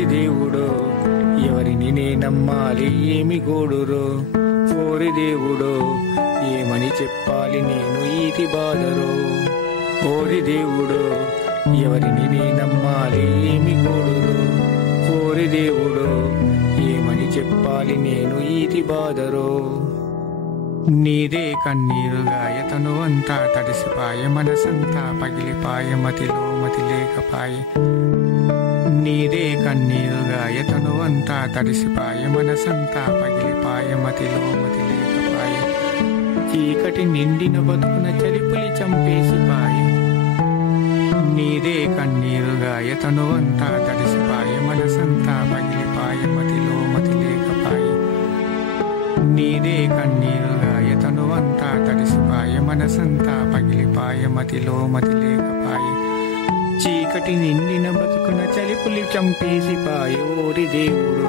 ఓరి దేవుడో ఎవరిని నే నమ్మాలి ఏమి గోడురో ఓరి దేవుడో ఏమని చెప్పాలి నేను ఈతి బాధరో ఓరి దేవుడో ఎవరిని నే నమ్మాలి ఏమి గోడురో ఓరి దేవుడో ఏమని చెప్పాలి నేను ఈతి బాధరో నీదే కన్నీరుగాయ తను అంతా తడిసిపాయ మనసంతా పగిలిపాయ మతిలో మతి లేకపాయ నీదే కన్నీరుగాయ తను అంతా తడిసిపాయ మనసంతా పగిలిపాయ మతిలో మతి లేకపాయ చీకటి నిండిన బతుకున చలిపులి చంపేసిపాయ నీదే కన్నీరుగాయ తను అంతా తడిసిపాయ మనసంతా పగిలిపాయ మతిలో మతి లేకపాయ నీదే కన్నీరుగాయ తను అంతా తడిసిపాయ మనసంతా పగిలిపాయ మతిలో మతి లేకపాయ చీకటి నిండిన బతుకున చలిపులి చంపేసిపాయ ఓరి దేవుడు